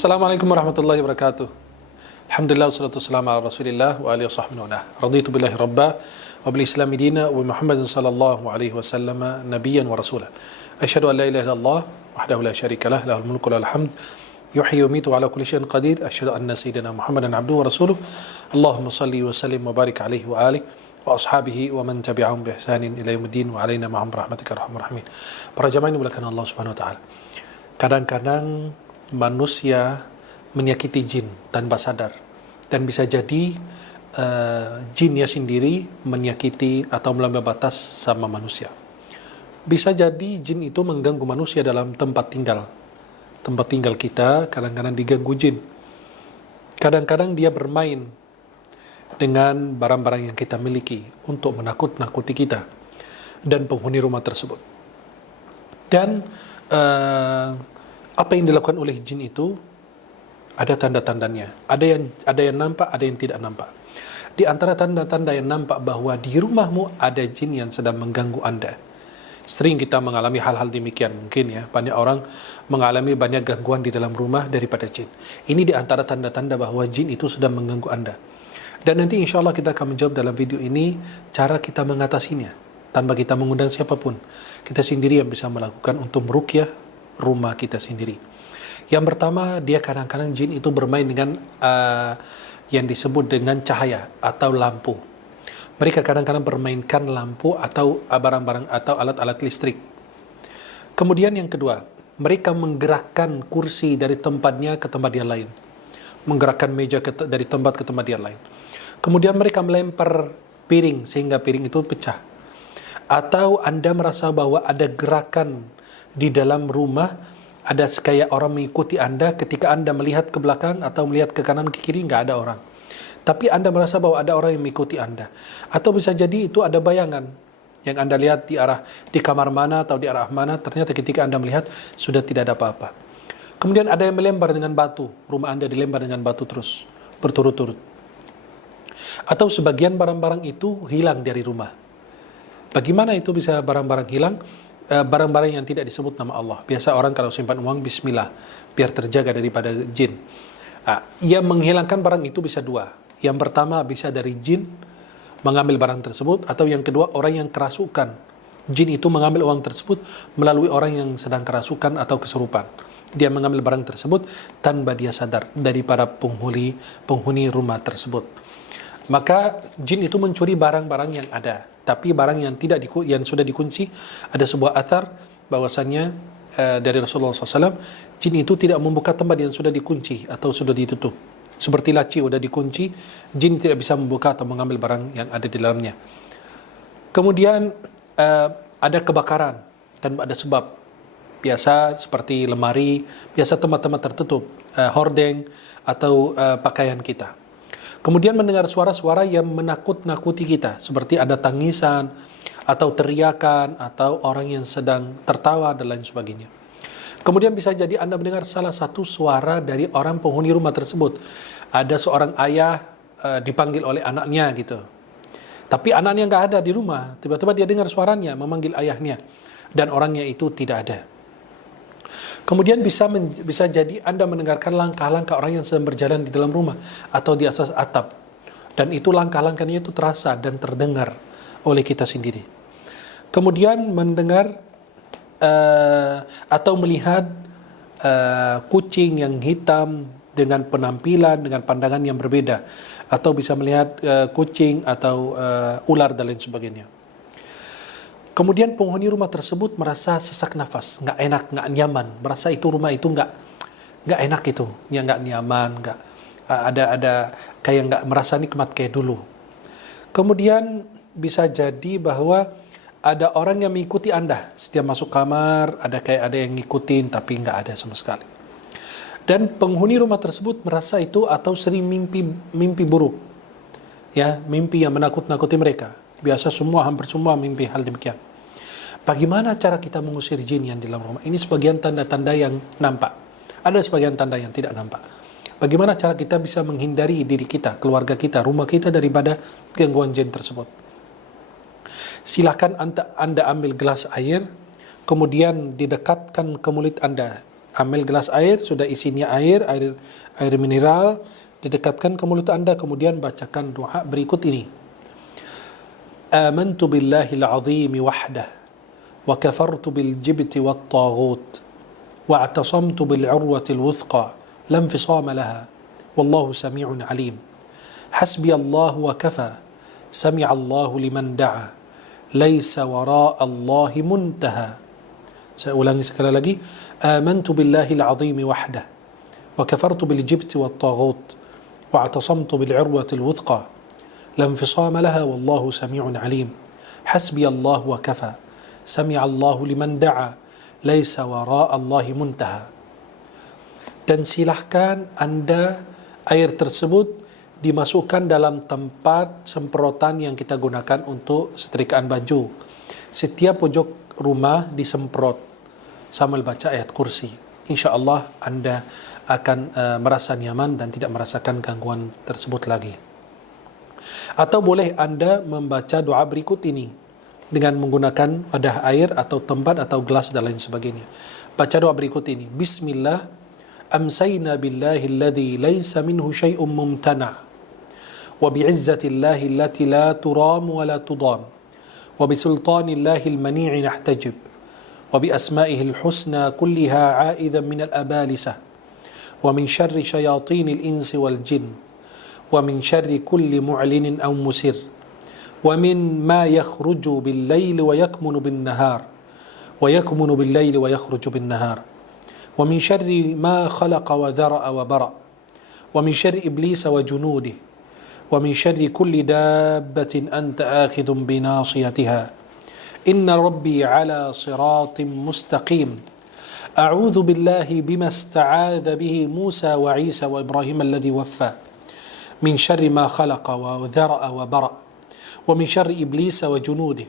Assalamualaikum warahmatullahi wabarakatuh. Alhamdulillah wassalatu wassalamu ala Rasulillah wa alihi washabbihi wa raditu billahi rabba wa bil islami dina wa Muhammadin sallallahu alaihi wasallam nabiyyan wa rasula. Asyhadu an la ilaha illallah wahdahu la syarika lah, lahul mulku wa lahul hamd, yuhyi wa yumiitu wa ala kulli syai'in qadir. Asyhadu anna sayyidina Muhammadan abduhu wa rasuluh. Allahumma shalli wa sallim wa barik alaihi wa alihi wa ashabihi wa man tabi'ahum bi ihsanin ila yaumiddin wa alaina ma'hum rahmatika arhamar rahimin. Para jamaah yang dimuliakan Allah Subhanahu wa taala. Kadang-kadang manusia menyakiti jin tanpa sadar, dan bisa jadi jinnya sendiri menyakiti atau melampaui batas sama manusia. Bisa jadi jin itu mengganggu manusia dalam tempat tinggal kita. Kadang-kadang diganggu jin. Kadang-kadang dia bermain dengan barang-barang yang kita miliki untuk menakut-nakuti kita dan penghuni rumah tersebut. Dan apa yang dilakukan oleh jin itu ada tanda-tandanya. Ada yang nampak, ada yang tidak nampak. Di antara tanda-tanda yang nampak bahwa di rumahmu ada jin yang sedang mengganggu Anda. Sering kita mengalami hal-hal demikian, mungkin ya. Banyak orang mengalami banyak gangguan di dalam rumah daripada jin. Ini di antara tanda-tanda bahwa jin itu sedang mengganggu Anda. Dan nanti insya Allah kita akan menjawab dalam video ini cara kita mengatasinya tanpa kita mengundang siapapun. Kita sendiri yang bisa melakukan untuk meruqyah rumah kita sendiri. Yang pertama, dia kadang-kadang jin itu bermain dengan yang disebut dengan cahaya atau lampu. Mereka kadang-kadang bermainkan lampu atau barang-barang atau alat-alat listrik. Kemudian yang kedua, mereka menggerakkan kursi dari tempatnya ke tempat yang lain. Menggerakkan meja dari tempat ke tempat yang lain. Kemudian mereka melempar piring sehingga piring itu pecah. Atau Anda merasa bahwa ada gerakan di dalam rumah, ada kayak orang mengikuti Anda. Ketika Anda melihat ke belakang atau melihat ke kanan ke kiri, nggak ada orang, tapi Anda merasa bahwa ada orang yang mengikuti Anda. Atau bisa jadi itu ada bayangan yang Anda lihat di kamar mana atau di arah mana, ternyata ketika Anda melihat sudah tidak ada apa-apa. Kemudian ada yang melempar dengan batu, rumah Anda dilempar dengan batu terus berturut-turut. Atau sebagian barang-barang itu hilang dari rumah. Bagaimana itu bisa barang-barang hilang? Barang-barang yang tidak disebut nama Allah. Biasa orang kalau simpan uang bismillah, biar terjaga daripada jin. Yang menghilangkan barang itu bisa dua. Yang pertama bisa dari jin mengambil barang tersebut, atau yang kedua orang yang kerasukan. Jin itu mengambil uang tersebut melalui orang yang sedang kerasukan atau kesurupan. Dia mengambil barang tersebut tanpa dia sadar dari para penghuni rumah tersebut. Maka jin itu mencuri barang-barang yang ada. Tapi barang yang sudah dikunci, ada sebuah athar bahwasannya dari Rasulullah SAW, jin itu tidak membuka tempat yang sudah dikunci atau sudah ditutup. Seperti laci sudah dikunci, jin tidak bisa membuka atau mengambil barang yang ada di dalamnya. Kemudian ada kebakaran tanpa ada sebab. Biasa seperti lemari, biasa tempat-tempat tertutup, hordeng atau pakaian kita. Kemudian mendengar suara-suara yang menakut-nakuti kita, seperti ada tangisan, atau teriakan, atau orang yang sedang tertawa, dan lain sebagainya. Kemudian bisa jadi Anda mendengar salah satu suara dari orang penghuni rumah tersebut. Ada seorang ayah dipanggil oleh anaknya gitu. Tapi anaknya nggak ada di rumah. Tiba-tiba dia dengar suaranya, memanggil ayahnya. Dan orangnya itu tidak ada. Kemudian bisa jadi Anda mendengarkan langkah-langkah orang yang sedang berjalan di dalam rumah atau di atas atap. Dan itu langkah-langkahnya itu terasa dan terdengar oleh kita sendiri. Kemudian mendengar atau melihat kucing yang hitam dengan penampilan, dengan pandangan yang berbeda. Atau bisa melihat kucing atau ular dan lain sebagainya. Kemudian penghuni rumah tersebut merasa sesak nafas, nggak enak, nggak nyaman, merasa itu rumah itu nggak enak itu, ya nggak nyaman, nggak ada kayak nggak merasa nikmat kayak dulu. Kemudian bisa jadi bahwa ada orang yang mengikuti Anda, setiap masuk kamar ada yang ngikutin, tapi nggak ada sama sekali. Dan penghuni rumah tersebut merasa itu atau sering mimpi buruk, ya mimpi yang menakut-nakuti mereka. Biasa hampir semua mimpi hal demikian. Bagaimana cara kita mengusir jin yang di dalam rumah? Ini sebagian tanda-tanda yang nampak. Ada sebagian tanda yang tidak nampak. Bagaimana cara kita bisa menghindari diri kita, keluarga kita, rumah kita daripada gangguan jin tersebut? Silakan Anda ambil gelas air, kemudian didekatkan ke mulut Anda Ambil gelas air, sudah isinya air mineral, didekatkan ke mulut anda, kemudian bacakan doa berikut ini. Amantu billahil azim wahdah, wa kafartu bil jibti wat taghut, wa atasamtu bil urwatil wuthqa, lam fisama laha, wallahu sami'un alim. Hasbi Allah wa kafa, sami'a Allahu liman da'a, laisa wara'a Allahi muntaha. Saya ulangi sekali lagi. Amantu billahil azim wahdah, wa kafartu bil jibti wat taghut, wa atasamtu bil urwatil wuthqa, lam fisama laha, wallahu sami'un alim. Hasbi Allah wa kafa, sami'a Allahu liman da'a, laisa wara'a Allahi muntaha. Dan silahkan anda air tersebut dimasukkan dalam tempat semprotan yang kita gunakan untuk setrikaan baju. Setiap pojok rumah disemprot sambil baca ayat kursi. InsyaAllah anda akan merasa nyaman dan tidak merasakan gangguan tersebut lagi. Atau boleh anda membaca doa berikut ini dengan menggunakan wadah air atau tempat atau gelas dan lain sebagainya. Baca doa berikut ini. Bismillah, amsayna billahi alladhi laysa minhu syai'un mumtana' wa bi'izzatillahi allati la turam wa la tudam wa bisultanillahi al-mani'i nahtajib وبأسمائه الحسنى كلها عائذا من الأبالسة ومن شر شياطين الإنس والجن ومن شر كل معلن أو مسر ومن ما يخرج بالليل ويكمن بالنهار ويكمن بالليل ويخرج بالنهار ومن شر ما خلق وذرأ وبرأ ومن شر إبليس وجنوده ومن شر كل دابة أنت آخذ بناصيتها إن ربي على صراط مستقيم أعوذ بالله بما استعاذ به موسى وعيسى وإبراهيم الذي وفى من شر ما خلق وذرأ وبرأ ومن شر إبليس وجنوده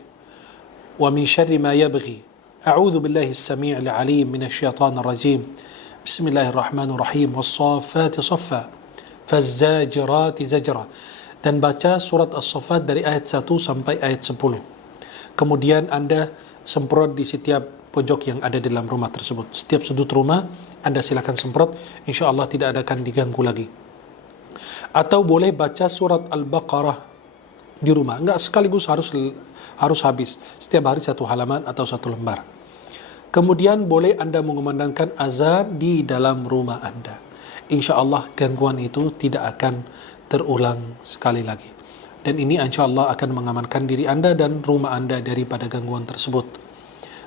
ومن شر ما يبغي أعوذ بالله السميع العليم من الشيطان الرجيم بسم الله الرحمن الرحيم والصافات صفا فالزاجرات زجرا. Dan baca surat As-Saffat dari ayat 1 sampai ayat 10. Kemudian anda semprot di setiap pojok yang ada di dalam rumah tersebut. Setiap sudut rumah anda silakan semprot, insyaAllah tidak akan diganggu lagi. Atau boleh baca surat Al-Baqarah di rumah. Enggak sekaligus harus habis. Setiap hari satu halaman atau satu lembar. Kemudian boleh anda mengumandangkan azan di dalam rumah anda. InsyaAllah gangguan itu tidak akan terulang sekali lagi. Dan ini insyaAllah akan mengamankan diri anda dan rumah anda daripada gangguan tersebut.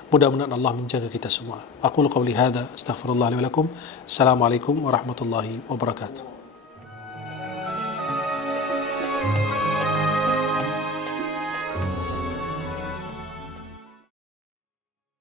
Mudah-mudahan Allah menjaga kita semua. Aqulu qawli hadha, astaghfirullah li wa lakum. Assalamualaikum warahmatullahi wabarakatuh.